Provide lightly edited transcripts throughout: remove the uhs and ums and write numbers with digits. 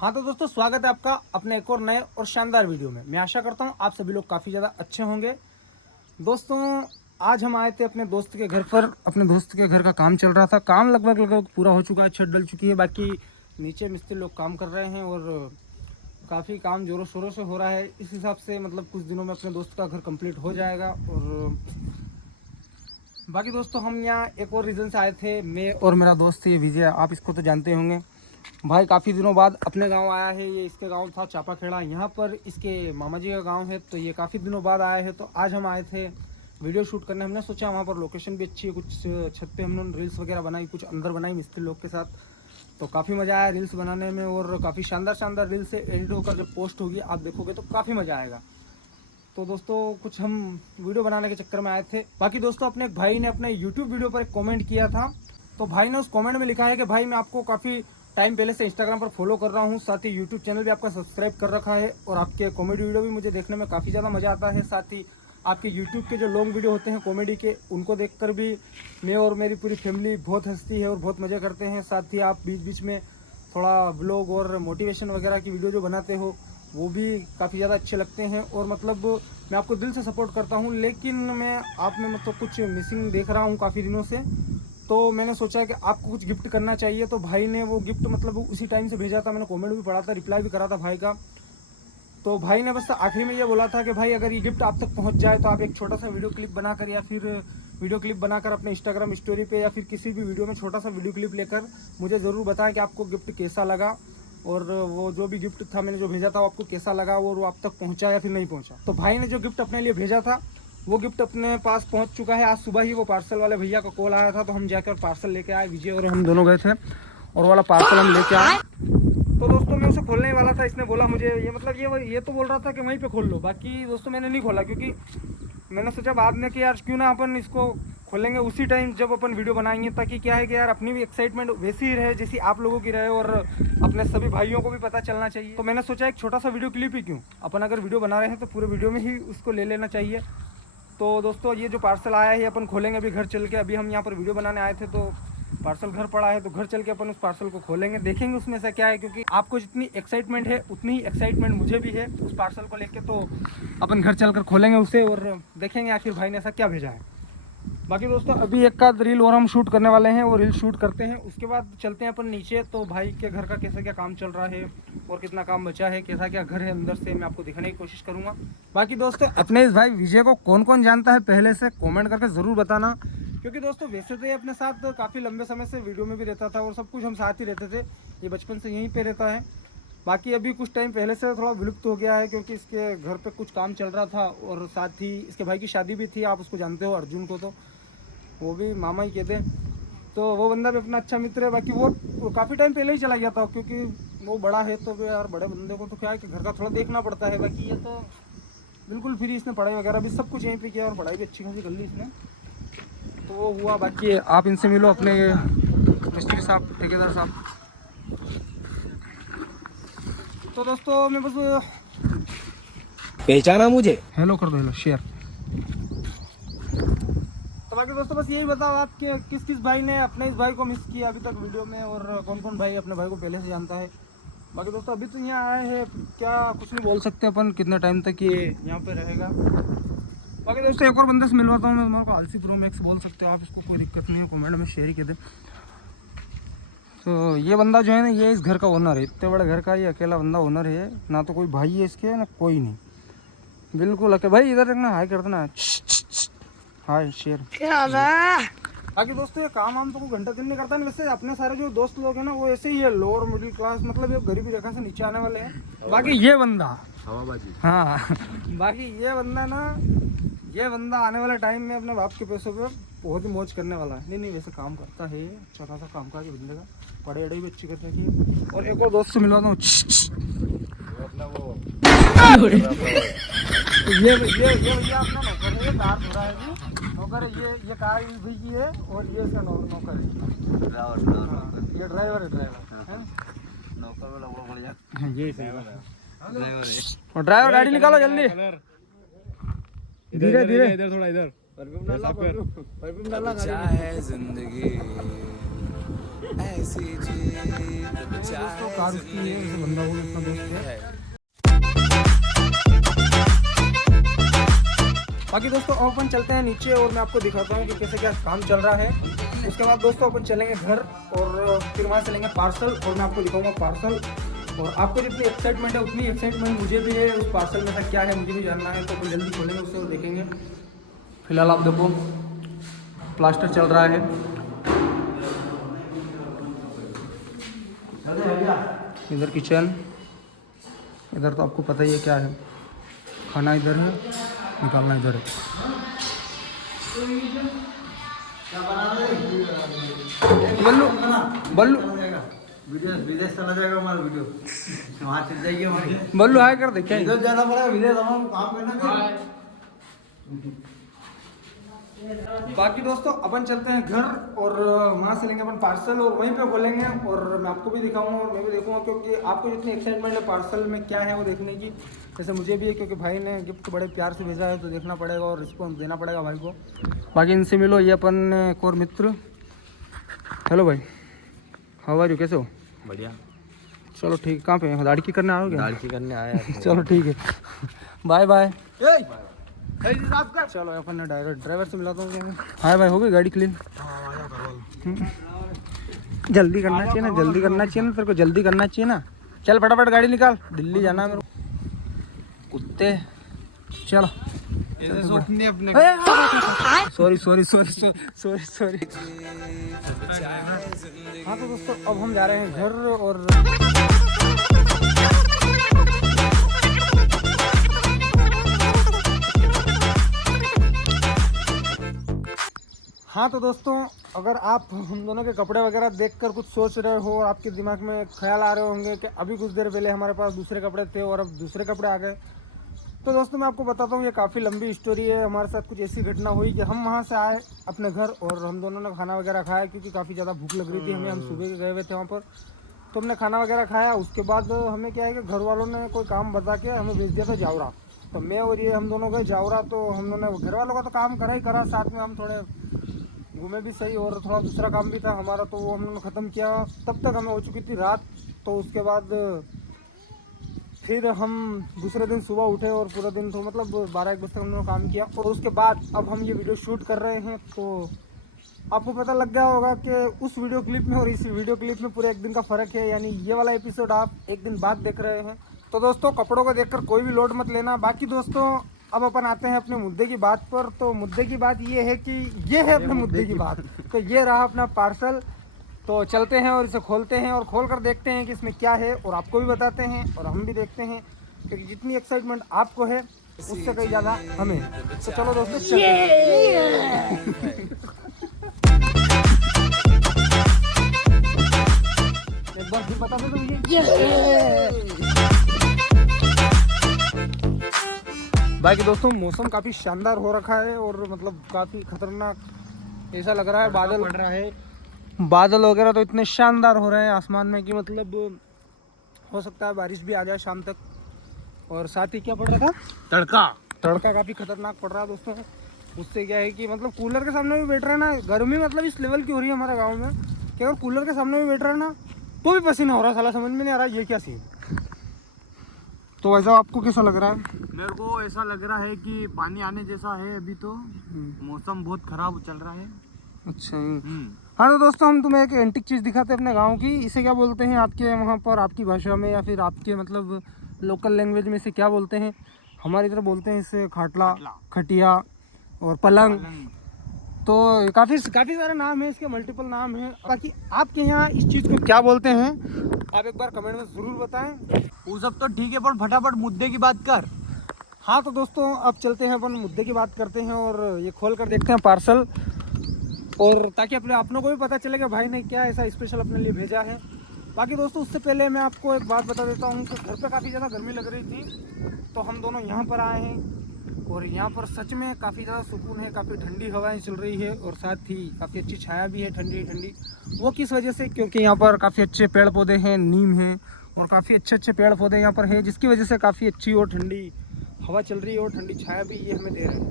हाँ तो दोस्तों, स्वागत है आपका अपने एक और नए और शानदार वीडियो में। मैं आशा करता हूँ आप सभी लोग काफ़ी ज़्यादा अच्छे होंगे। दोस्तों, आज हम आए थे अपने दोस्त के घर पर। अपने दोस्त के घर का काम चल रहा था। काम लगभग लगभग पूरा हो चुका है, छत डल चुकी है। बाकी नीचे मिस्त्री लोग काम कर रहे हैं और काफ़ी काम ज़ोरों शोरों से हो रहा है। इस हिसाब से मतलब कुछ दिनों में अपने दोस्त का घर कंप्लीट हो जाएगा। और बाकी दोस्तों, हम यहाँ एक और रीज़न से आए थे। मैं और मेरा दोस्त ये विजय, आप इसको तो जानते होंगे। भाई काफ़ी दिनों बाद अपने गांव आया है। ये इसके गांव था चापाखेड़ा, यहाँ पर इसके मामा जी का गांव है। तो ये काफ़ी दिनों बाद आया है। तो आज हम आए थे वीडियो शूट करने। हमने सोचा वहाँ पर लोकेशन भी अच्छी है, कुछ छत पे हमने रील्स वगैरह बनाई, कुछ अंदर बनाई मिस्त्री लोग के साथ। तो काफ़ी मज़ा आया रील्स बनाने में और काफ़ी शानदार शानदार रील्स से एडिट होकर जब पोस्ट होगी आप देखोगे तो काफ़ी मज़ा आएगा। तो दोस्तों, कुछ हम वीडियो बनाने के चक्कर में आए थे। बाकी दोस्तों, अपने एक भाई ने अपने यूट्यूब वीडियो पर एक कमेंट किया था। तो भाई ने उस कमेंट में लिखा है कि भाई मैं आपको काफ़ी टाइम पहले से इंस्टाग्राम पर फॉलो कर रहा हूँ, साथ ही यूट्यूब चैनल भी आपका सब्सक्राइब कर रखा है और आपके कॉमेडी वीडियो भी मुझे देखने में काफ़ी ज़्यादा मज़ा आता है। साथ ही आपके यूट्यूब के जो लॉन्ग वीडियो होते हैं कॉमेडी के, उनको देखकर भी मैं और मेरी पूरी फैमिली बहुत हंसती है और बहुत मज़े करते हैं। साथ ही आप बीच बीच में थोड़ा व्लॉग और मोटिवेशन वगैरह की वीडियो जो बनाते हो वो भी काफ़ी ज़्यादा अच्छे लगते हैं। और मतलब मैं आपको दिल से सपोर्ट करता हूँ, लेकिन मैं आप में मतलब कुछ मिसिंग देख रहा हूँ काफ़ी दिनों से। तो मैंने सोचा कि आपको कुछ गिफ्ट करना चाहिए। तो भाई ने वो गिफ्ट मतलब उसी टाइम से भेजा था। मैंने कमेंट भी पढ़ा था, रिप्लाई भी करा था भाई का। तो भाई ने बस आखिरी में ये बोला था कि भाई अगर ये गिफ्ट आप तक पहुंच जाए तो आप एक छोटा सा वीडियो क्लिप बनाकर या फिर वीडियो क्लिप बनाकर अपने इंस्टाग्राम स्टोरी पे या फिर किसी भी वीडियो में छोटा सा वीडियो क्लिप लेकर मुझे ज़रूर बताएं कि आपको गिफ्ट कैसा लगा और वो जो भी गिफ्ट था मैंने जो भेजा था वो आपको कैसा लगा और वो आप तक पहुँचा या फिर नहीं पहुँचा। तो भाई ने जो गिफ्ट अपने लिए भेजा था वो गिफ्ट अपने पास पहुँच चुका है। आज सुबह ही वो पार्सल वाले भैया का कॉल आया था, तो हम जाकर पार्सल लेके आए। विजय और हम दोनों गए थे और वाला पार्सल हम लेके आए। तो दोस्तों, मैं उसे खोलने वाला था, इसने बोला मुझे ये मतलब ये तो बोल रहा था कि वहीं पे खोल लो। बाकी दोस्तों, मैंने नहीं खोला क्योंकि मैंने सोचा बाद में कि यार क्यों ना अपन इसको खोलेंगे उसी टाइम जब अपन वीडियो बनाएंगे, ताकि क्या है कि यार अपनी भी एक्साइटमेंट वैसी ही रहे जैसी आप लोगों की रहे और अपने सभी भाइयों को भी पता चलना चाहिए। तो मैंने सोचा एक छोटा सा वीडियो क्लिप ही क्यों, अपन अगर वीडियो बना रहे हैं तो पूरे वीडियो में ही उसको ले लेना चाहिए। तो दोस्तों, ये जो पार्सल आया है अपन खोलेंगे अभी घर चल के। अभी हम यहाँ पर वीडियो बनाने आए थे तो पार्सल घर पड़ा है, तो घर चल के अपन उस पार्सल को खोलेंगे, देखेंगे उसमें से क्या है। क्योंकि आपको जितनी एक्साइटमेंट है उतनी ही एक्साइटमेंट मुझे भी है उस पार्सल को लेके। तो अपन घर चलकर खोलेंगे उसे और देखेंगे आखिर भाई ने ऐसा क्या भेजा है। बाकी दोस्तों, अभी एक आध रील और हम शूट करने वाले हैं, वो रील शूट करते हैं, उसके बाद चलते हैं अपन नीचे। तो भाई के घर का कैसा क्या काम चल रहा है और कितना काम बचा है, कैसा क्या घर है अंदर से, मैं आपको दिखाने की कोशिश करूँगा। बाकी दोस्तों, अपने इस भाई विजय को कौन कौन जानता है पहले से कमेंट करके ज़रूर बताना। क्योंकि दोस्तों, वैसे तो ये अपने साथ काफ़ी लंबे समय से वीडियो में भी रहता था और सब कुछ हम साथ ही रहते थे। ये बचपन से यहीं पे रहता है। बाकी अभी कुछ टाइम पहले से थोड़ा विलुप्त हो गया है क्योंकि इसके घर पे कुछ काम चल रहा था और साथ ही इसके भाई की शादी भी थी। आप उसको जानते हो, अर्जुन को, तो वो भी मामा ही कहते हैं। तो वो बंदा भी अपना अच्छा मित्र है। बाकी वो काफ़ी टाइम पहले ही चला गया था क्योंकि वो बड़ा है। तो यार बड़े बंदे को तो क्या है कि घर का थोड़ा देखना पड़ता है। बाकी ये तो बिल्कुल फ्री, इसने पढ़ाई वगैरह भी सब कुछ यहीं पे किया और पढ़ाई भी अच्छी खासी कर ली इसने। तो वो हुआ। बाकी आप इनसे मिलो, अपने मिस्त्री साहब, ठेकेदार साहब। तो दोस्तों, मैं बस पहचाना मुझे। हेलो कर दो, हेलो शेयर। तो बाकी दोस्तों, बस यही बताओ आप कि किस किस भाई ने अपने इस भाई को मिस किया अभी तक वीडियो में और कौन कौन भाई अपने भाई को पहले से जानता है। बाकी दोस्तों, अभी तो यहाँ आए हैं, क्या कुछ नहीं बोल सकते अपन कितने टाइम तक ये यहाँ पे रहेगा। बाकी दोस्तों, एक और बंदे से मिलवाता हूँ मैं, मेरे को आलसी प्रो मैक्स बोल सकते हो आप इसको, कोई दिक्कत नहीं है, कमेंट में शेयर ही कर दे। तो ये बंदा जो है ना, ये इस घर का ओनर है। इतने बड़े घर का ये अकेला बंदा ओनर है, ना तो कोई भाई है इसके ना कोई नहीं, बिल्कुल अकेला। भाई इधर देखना, हाई कर देना, हाय शेयर। बाकी दोस्तों, ये काम वाम तो कोई घंटा दिन नहीं करता नहीं। वैसे अपने सारे जो दोस्त लोग हैं ना वो ऐसे ही है, लोअर मिडिल क्लास, मतलब ये गरीबी रेखा से नीचे आने वाले हैं। बाकी ये बंदा हाँ बाकी ये बंदा आने वाले टाइम में अपने बाप के पैसों पे बहुत ही मौज करने वाला है। नहीं वैसे काम करता है, अच्छा खासा काम काज बंदे का, पढ़ाई वढ़ाई भी अच्छी कर रखी है। और एक और दोस्त से मिलवाता हूँ। ये भैया अपना नौकर है, कार धुरा है जी, नौकर है। ये कार इस भाई की है और ये इसका नौकर है, ये ड्राइवर है नौकर वाला वो बढ़िया ये ड्राइवर है। और ड्राइवर गाड़ी निकालो जल्दी, धीरे धीरे। इधर थोड़ा इधर परफ्यूम डाला, परफ्यूम डाला चाहे जिंदगी दोस्तों कार उसकी है, उसे बंदा वो अपना दोस्त है। बाकी दोस्तों अब अपन चलते हैं नीचे और मैं आपको दिखाता हूँ कि कैसे क्या काम चल रहा है। उसके बाद दोस्तों अपन चलेंगे घर और फिर वहाँ चलेंगे पार्सल और मैं आपको दिखाऊंगा पार्सल। और आपको जितनी एक्साइटमेंट है उतनी एक्साइटमेंट मुझे भी है, उस पार्सल में ऐसा क्या है मुझे भी जानना है। तो अपन जल्दी खोलेंगे उससे और देखेंगे। फिलहाल आप देखो प्लास्टर चल रहा है। इधर किचन, इधर तो आपको पता ही है क्या है, खाना इधर है, निकालना इधर है। बल्लू बल्लू विदेश चला जाएगा हमारा वीडियो, वहाँ चल जाएगी हमारी। बल्लू हाय कर दे क्या इधर जाना पड़ेगा विदेश, हमारा काम करना। बाकी दोस्तों अपन चलते हैं घर और वहाँ से लेंगे अपन पार्सल और वहीं पे खोलेंगे और मैं आपको भी दिखाऊंगा और मैं भी देखूंगा, क्योंकि आपको जितनी एक्साइटमेंट है पार्सल में क्या है वो देखने की, जैसे मुझे भी है, क्योंकि भाई ने गिफ्ट बड़े प्यार से भेजा है तो देखना पड़ेगा और रिस्पॉन्स देना पड़ेगा भाई को। बाकी इनसे मिलो, ये अपन एक और मित्र। हेलो भाई, हाउ आर यू, कैसे हो? बढ़िया। चलो ठीक, कहाँ पे दाढ़ी करने आओगे? दाढ़ी करने आया। चलो ठीक है, बाय बाय। चलो अपन ने ड्राइवर से मिलाता हूँ। हाय भाई, हो गई गाड़ी क्लीन? जल्दी करना चाहिए ना, जल्दी करना चाहिए ना, तेरे को जल्दी करना चाहिए ना। चल फटाफट गाड़ी निकाल, दिल्ली जाना है मेरे को। कुत्ते चलो। Sorry sorry sorry sorry sorry. हाँ तो दोस्तों अब हम जा रहे हैं घर और हाँ तो दोस्तों अगर आप हम दोनों के कपड़े वगैरह देखकर कुछ सोच रहे हो और आपके दिमाग में ख्याल आ रहे होंगे कि अभी कुछ देर पहले हमारे पास दूसरे कपड़े थे और अब दूसरे कपड़े आ गए, तो दोस्तों मैं आपको बताता हूँ ये काफ़ी लंबी स्टोरी है। हमारे साथ कुछ ऐसी घटना हुई कि हम वहाँ से आए अपने घर और हम दोनों ने खाना वगैरह खाया, क्योंकि काफ़ी ज़्यादा भूख लग रही थी हमें। हम सुबह के गए हुए थे वहाँ पर, तो हमने खाना वगैरह खाया। उसके बाद हमें क्या है कि घर वालों ने कोई काम बता के हमें भेज दिया था जावरा। तो मैं और ये हम दोनों गए जावरा, तो हम दोनों घर वालों का तो काम करा ही करा, साथ में हम थोड़े घूमे भी सही और थोड़ा दूसरा काम भी था हमारा, तो वो हमने ख़त्म किया। तब तक हमें हो चुकी थी रात। तो उसके बाद फिर हम दूसरे दिन सुबह उठे और पूरा दिन तो मतलब 12-1 बजे तक हमने काम किया। और उसके बाद अब हम ये वीडियो शूट कर रहे हैं, तो आपको पता लग गया होगा कि उस वीडियो क्लिप में और इस वीडियो क्लिप में पूरे एक दिन का फ़र्क है, यानी ये वाला एपिसोड आप एक दिन बाद देख रहे हैं। तो दोस्तों कपड़ों को देखकर कोई भी लोड मत लेना। बाकी दोस्तों अब अपन आते हैं अपने मुद्दे की बात पर। तो मुद्दे की बात ये है कि ये है अपने मुद्दे की बात। तो ये रहा अपना पार्सल। तो चलते हैं और इसे खोलते हैं और खोल कर देखते हैं कि इसमें क्या है, और आपको भी बताते हैं और हम भी देखते हैं, क्योंकि जितनी एक्साइटमेंट आपको है उससे कहीं ज़्यादा हमें। तो चलो दोस्तों चलते हैं। एक बार फिर बता दो ये। बाकी दोस्तों मौसम काफ़ी शानदार हो रखा है और मतलब काफ़ी खतरनाक ऐसा लग रहा है। बादल पड़ रहा है, बादल वगैरह तो इतने शानदार हो रहे हैं आसमान में कि मतलब हो सकता है बारिश भी आ जाए शाम तक। और साथ ही क्या पड़ रहा था, तड़का काफ़ी खतरनाक पड़ रहा है दोस्तों। उससे क्या है कि मतलब कूलर के सामने भी बैठ रहे हैं ना, गर्मी मतलब इस लेवल की हो रही है हमारे गाँव में कि अगर कूलर के सामने भी बैठ रहे हैं ना तो भी पसीना हो रहा है। साला समझ में नहीं आ रहा ये क्या सीन। तो वैसा आपको कैसा लग रहा है? मेरे को ऐसा लग रहा है कि पानी आने जैसा है अभी, तो मौसम बहुत खराब चल रहा है। अच्छा। हाँ तो दोस्तों हम तुम्हें एक एंटिक चीज़ दिखाते हैं अपने गांव की। इसे क्या बोलते हैं आपके वहाँ पर, आपकी भाषा में या फिर आपके मतलब लोकल लैंग्वेज में इसे क्या बोलते हैं? हमारी तरफ बोलते हैं इसे खाटला, खटिया और पलंग। तो काफ़ी सारे नाम हैं इसके, मल्टीपल नाम हैं। बाकी आपके यहाँ इस चीज़ को क्या बोलते हैं आप एक बार कमेंट में ज़रूर बताएं। वो सब तो ठीक है, पर फटाफट मुद्दे की बात कर। हाँ तो दोस्तों अब चलते हैं अपन मुद्दे की बात करते हैं और ये खोल कर देखते हैं पार्सल, और ताकि अपनों को भी पता चले कि भाई ने क्या ऐसा स्पेशल अपने लिए भेजा है। बाकी दोस्तों उससे पहले मैं आपको एक बात बता देता हूँ कि घर पे काफ़ी ज़्यादा गर्मी लग रही थी, तो हम दोनों यहाँ पर आए हैं और यहाँ पर सच में काफ़ी ज़्यादा सुकून है, काफ़ी ठंडी हवाएं चल रही है और साथ ही काफ़ी अच्छी छाया भी है, ठंडी ठंडी। वो किस वजह से, क्योंकि यहाँ पर काफ़ी अच्छे पेड़ पौधे हैं, नीम है और काफ़ी अच्छे पेड़ पौधे यहाँ पर है, जिसकी वजह से काफ़ी अच्छी और ठंडी हवा चल रही है और ठंडी छाया भी ये हमें दे रहे हैं।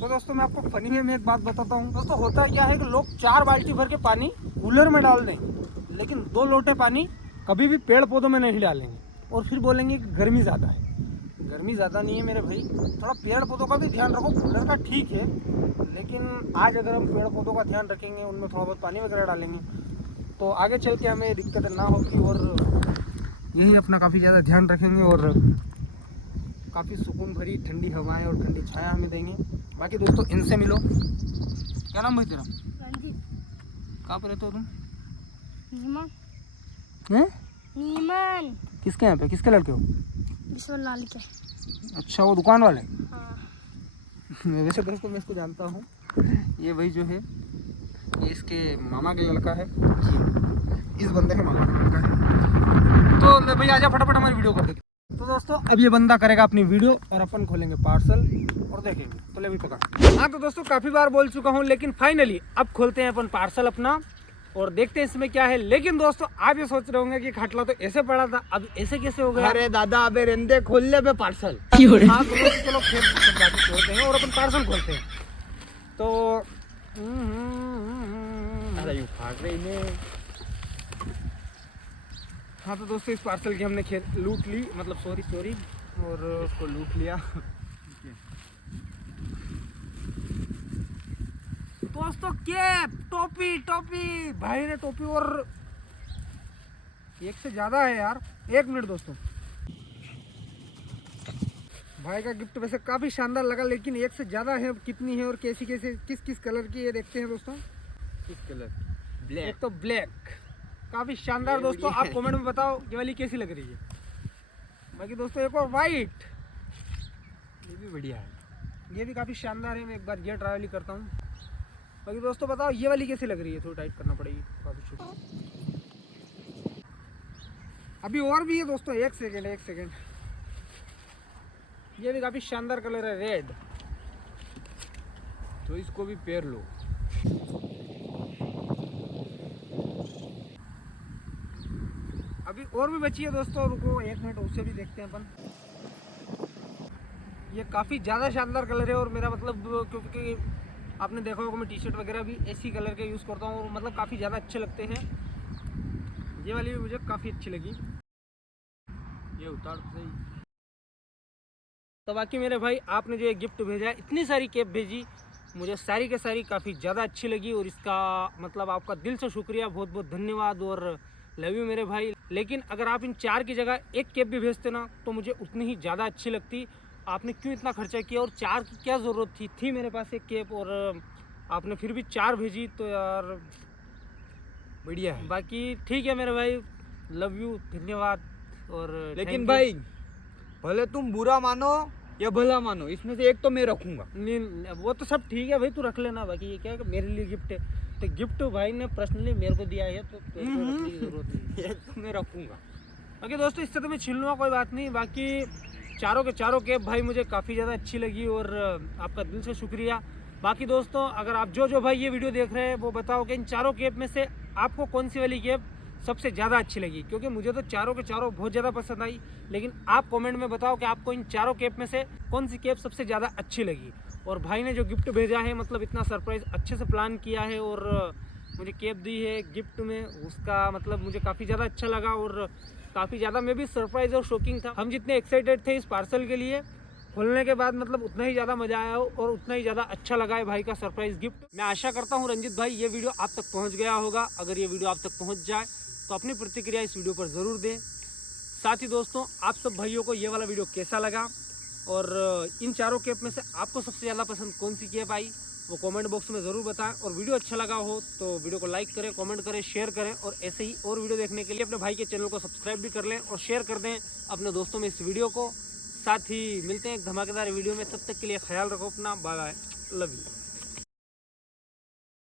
तो दोस्तों मैं आपको फनी में एक बात बताता हूँ। दोस्तों होता क्या है कि लोग 4 बाल्टी भर के पानी कूलर में डाल दें लेकिन 2 लोटे पानी कभी भी पेड़ पौधों में नहीं डालेंगे और फिर बोलेंगे कि गर्मी ज़्यादा है। गर्मी ज़्यादा नहीं है मेरे भाई, थोड़ा पेड़ पौधों का भी ध्यान रखो। कूलर का ठीक है, लेकिन आज अगर हम पेड़ पौधों का ध्यान रखेंगे, उनमें थोड़ा बहुत पानी वगैरह डालेंगे, तो आगे चल के हमें दिक्कत ना होगी और यही अपना काफ़ी ज़्यादा ध्यान रखेंगे और काफ़ी सुकून भरी ठंडी हवाएं और ठंडी छाया हमें देंगे। बाकी दोस्तों इनसे मिलो। क्या नाम भाई तेरा? रंजीत। कहाँ पर रहते हो तुम? नीमन। हैं? नीमन। किसके यहाँ पे, किसके लड़के हो? विश्वलाल के। अच्छा, वो दुकान वाले? हाँ। वैसे दोस्तों मैं इसको जानता हूँ। ये भाई जो है ये इसके मामा के लड़का है, इस बंदे के मामा का लड़का है। तो ले भाई आजा फटाफट हमारी वीडियो कर दे। तो दोस्तों अब ये बंदा करेगा अपनी वीडियो और अपन खोलेंगे पार्सल और देखेंगे। तो ले भाई पकड़। हाँ तो दोस्तों काफ़ी बार बोल चुका हूँ, लेकिन फाइनली अब खोलते हैं अपन पार्सल अपना और देखते हैं इसमें क्या है। लेकिन दोस्तों आप ये सोच रहे होंगे कि खटला तो ऐसे पड़ा था, अब ऐसे कैसे हो गया? अरे दादा अबे रेंदे खोल ले बे पार्सल। हाँ तो चलो खेत खोलते हैं और अपन पार्सल खोलते हैं। तो अरे यूं भाग रही ने। हाँ तो दोस्तों इस पार्सल की हमने खेत लूट ली, मतलब सॉरी और उसको लूट लिया। दोस्तों कैप, टोपी भाई ने टोपी, और एक से ज्यादा है यार। 1 मिनट दोस्तों, भाई का गिफ्ट वैसे काफी शानदार लगा, लेकिन एक से ज्यादा है। कितनी है और कैसी किस किस कलर की है देखते हैं दोस्तों। किस कलर? एक ब्लैक। तो ब्लैक, काफी शानदार दोस्तों। आप कमेंट में बताओ ये वाली कैसी लग रही है। बाकी दोस्तों एक और वाइट, ये भी बढ़िया है। ये भी काफी शानदार है। मैं एक बार ये ट्रैवल ही करता हूँ। बाकी दोस्तों बताओ ये वाली कैसी लग रही है। थोड़ी टाइट करना पड़ेगी, काफी छोटी। अभी और भी है दोस्तों, एक सेकेंड। ये भी काफी शानदार कलर है, रेड। तो इसको भी पेर लो। अभी और भी बची है दोस्तों, रुको 1 मिनट, उससे भी देखते हैं अपन। ये काफ़ी ज़्यादा शानदार कलर है और मेरा मतलब, क्योंकि आपने देखा होगा मैं टी शर्ट वगैरह भी इसी कलर के यूज़ करता हूँ और मतलब काफ़ी ज़्यादा अच्छे लगते हैं। ये वाली भी मुझे काफ़ी अच्छी लगी। ये उतार सही। तो बाकी मेरे भाई आपने जो ये गिफ्ट भेजा है, इतनी सारी कैप भेजी, मुझे सारी के सारी काफ़ी ज़्यादा अच्छी लगी और इसका मतलब आपका दिल से शुक्रिया, बहुत बहुत धन्यवाद और लव यू मेरे भाई। लेकिन अगर आप इन 4 की जगह 1 कैप भी भेजते ना तो मुझे उतनी ही ज़्यादा अच्छी लगती। आपने क्यों इतना खर्चा किया और 4 की क्या ज़रूरत थी मेरे पास 1 कैप और आपने फिर भी 4 भेजी, तो यार बढ़िया है। बाकी ठीक है मेरे भाई, लव यू, धन्यवाद। और लेकिन भाई भले तुम बुरा मानो या भला मानो, इसमें से एक तो मैं रखूंगा। नहीं वो तो सब ठीक है भाई, तू रख लेना। बाकी ये क्या है कि मेरे लिए गिफ्ट है, तो गिफ्ट भाई ने पर्सनली मेरे को दिया है, तो तेरे को रखने की जरूरत नहीं। एक तो मैं रखूंगा। बाकी दोस्तों इससे तो मैं छीन लूँगा, कोई बात नहीं। बाकी चारों के चारों कैप भाई मुझे काफ़ी ज़्यादा अच्छी लगी और आपका दिल से शुक्रिया। बाकी दोस्तों अगर आप जो भाई ये वीडियो देख रहे हैं वो बताओ कि इन चारों कैप में से आपको कौन सी वाली कैप सबसे ज़्यादा अच्छी लगी, क्योंकि मुझे तो चारों के चारों बहुत ज़्यादा पसंद आई। लेकिन आप कमेंट में बताओ कि आपको इन चारों कैप में से कौन सी कैप सबसे ज़्यादा अच्छी लगी। और भाई ने जो गिफ्ट भेजा है, मतलब इतना सरप्राइज़ अच्छे से प्लान किया है और मुझे कैप दी है गिफ्ट में, उसका मतलब मुझे काफ़ी ज़्यादा अच्छा लगा और काफ़ी ज़्यादा मैं भी सरप्राइज और शॉकिंग था। हम जितने एक्साइटेड थे इस पार्सल के लिए, खोलने के बाद मतलब उतना ही ज़्यादा मज़ा आया और उतना ही ज़्यादा अच्छा लगा है भाई का सरप्राइज़ गिफ्ट। मैं आशा करता हूँ रंजीत भाई ये वीडियो आप तक पहुँच गया होगा। अगर ये वीडियो आप तक पहुँच जाए तो अपनी प्रतिक्रिया इस वीडियो पर ज़रूर दें। साथ ही दोस्तों आप सब भाइयों को ये वाला वीडियो कैसा लगा और इन चारों कैप में से आपको सबसे ज़्यादा पसंद कौन सी कैप आई वो कमेंट बॉक्स में ज़रूर बताएं। और वीडियो अच्छा लगा हो तो वीडियो को लाइक करें, कमेंट करें, शेयर करें और ऐसे ही और वीडियो देखने के लिए अपने भाई के चैनल को सब्सक्राइब भी कर लें और शेयर कर दें अपने दोस्तों में इस वीडियो को। साथ ही मिलते हैं एक धमाकेदार वीडियो में, तब तक के लिए ख्याल रखो अपना, बाय बाय, लव यू।